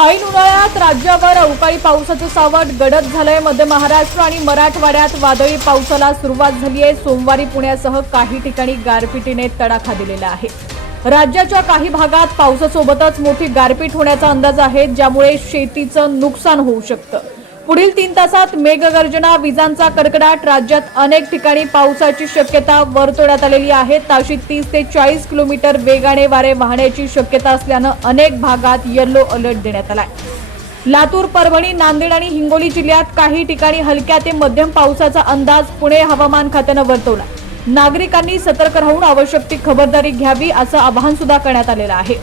ऐन उन्हाळ्यात राज्यावर अवकाळी पावसाचं सावट गडद झालंय। मध्य महाराष्ट्र आणि मराठवाड्यात वादळी पावसाला सुरुवात झाली आहे। सोमवारी पुण्यासह काही ठिकाणी गारपिटीने तडाखा दिलेला आहे। राज्याच्या काही भागात पावसासोबतच मोठी गारपीट होण्याचा अंदाज आहे, ज्यामुळे शेतीचं नुकसान होऊ शकतं। पुढील 3 तासात मेघगर्जना, विजांचा कडकडाट, राज्यात अनेक ठिकाणी पावसाची शक्यता वर्तवण्यात आलेली आहे। ताशी 30 ते 40 किलोमीटर वेगाने वारे वाहण्याची शक्यता असल्यानं अनेक भागात येलो अलर्ट देण्यात आलाय। लातूर, परभणी, नांदेड आणि हिंगोली जिल्ह्यात काही ठिकाणी हलक्या ते मध्यम पावसाचा अंदाज पुणे हवामान खात्यानं वर्तवला। नागरिकांनी सतर्क राहून आवश्यक ती खबरदारी घ्यावी असं आवाहन सुद्धा करण्यात आलेलं आहे।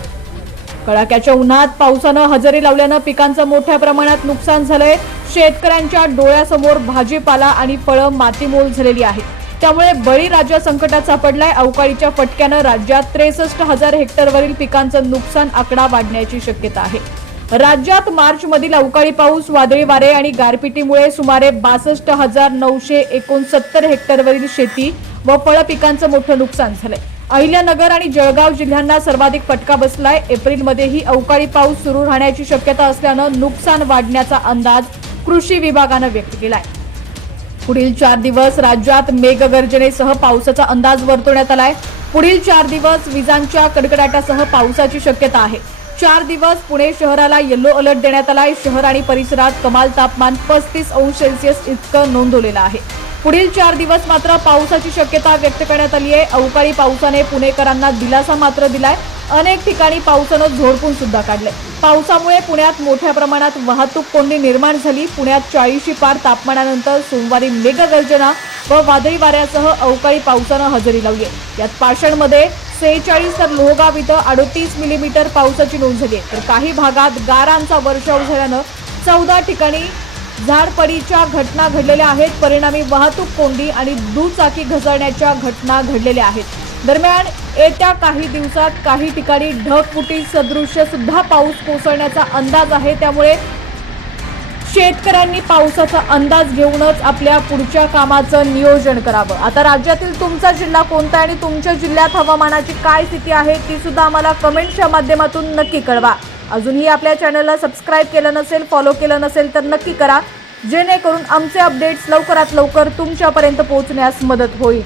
कडाक्याच्या उन्हात पावसानं हजेरी लावल्यानं पिकांचं मोठ्या प्रमाणात नुकसान झालंय। शेतकऱ्यांच्या डोळ्यासमोर भाजीपाला आणि फळं मातीमोल झालेली आहेत, त्यामुळे बळीराजा संकटात सापडलाय। अवकाळीच्या फटक्यानं राज्यात 63,000 हेक्टरवरील पिकांचं नुकसान आकडा वाढण्याची शक्यता आहे। राज्यात मार्च मधील अवकाळी पाऊस, वादळी वारे आणि गारपिटीमुळे सुमारे 62,969 हेक्टरवरील शेती व फळ पिकांचं मोठं नुकसान झालंय। अहिल्यानगर आणि जळगाव जिल्ह्यांना सर्वाधिक फटका बसलाय। एप्रिलमध्येही अवकाळी पाऊस सुरू राहण्याची शक्यता असल्यानं नुकसान वाढण्याचा अंदाज कृषी विभागानं व्यक्त केलाय। पुढील 4 दिवस राज्यात मेघगर्जनेसह पावसाचा अंदाज वर्तवण्यात आलाय। पुढील 4 दिवस विजांच्या कडकडाटासह पावसाची शक्यता आहे। 4 दिवस पुणे शहराला येलो अलर्ट देण्यात आलाय। शहर आणि परिसरात कमाल तापमान 35 अंश सेल्सिअस इतकं नोंदवलेलं आहे। पुढील 4 दिवस मात्र पावसाची शक्यता व्यक्त करण्यात आली आहे। अवकाळी पावसाने पुणेकरांना दिलासा मात्र दिलाय। अनेक ठिकाणी पावसानं झोडपून सुद्धा काढलंय। पावसामुळे पुण्यात मोठ्या प्रमाणात वाहतूक कोंडी निर्माण झाली। पुण्यात 40 पार तापमानानंतर सोमवारी मेघगर्जना व वादळी वाऱ्यासह अवकाळी पावसानं हजेरी लावली आहे। यात पाषाणमध्ये 46 तर लोहगाव इथं 38 मिलीमीटर पावसाची नोंद झाली आहे। तर काही भागात गारांचा वर्षाव झाल्यानं 14 ठिकाणी झाडपडीच्या घटना घडलेल्या आहेत। परिणामी वाहतूक कोंडी आणि दुचाकी घसरण्याच्या घटना घडलेल्या आहेत। दरम्यान येत्या काही दिवसात काही ठिकाणी ढगफुटी सदृश्य सुद्धा पाऊस कोसळण्याचा अंदाज आहे, त्यामुळे शेतकऱ्यांनी पावसाचा अंदाज घेऊनच आपल्या पुढच्या कामाचं नियोजन करावं। आता राज्यातील तुमचा जिल्हा कोणता आणि तुमच्या जिल्ह्यात हवामानाची काय स्थिती आहे ती सुद्धा आम्हाला कमेंटच्या माध्यमातून नक्की कळवा। अजूनही आपल्या चॅनलला सबस्क्राइब केलं नसेल, फॉलो केलं नसेल तर नक्की करा, जेणेकरून आमचे अपडेट्स लवकरात लवकर तुमच्यापर्यंत पोहोचण्यास मदत होईल।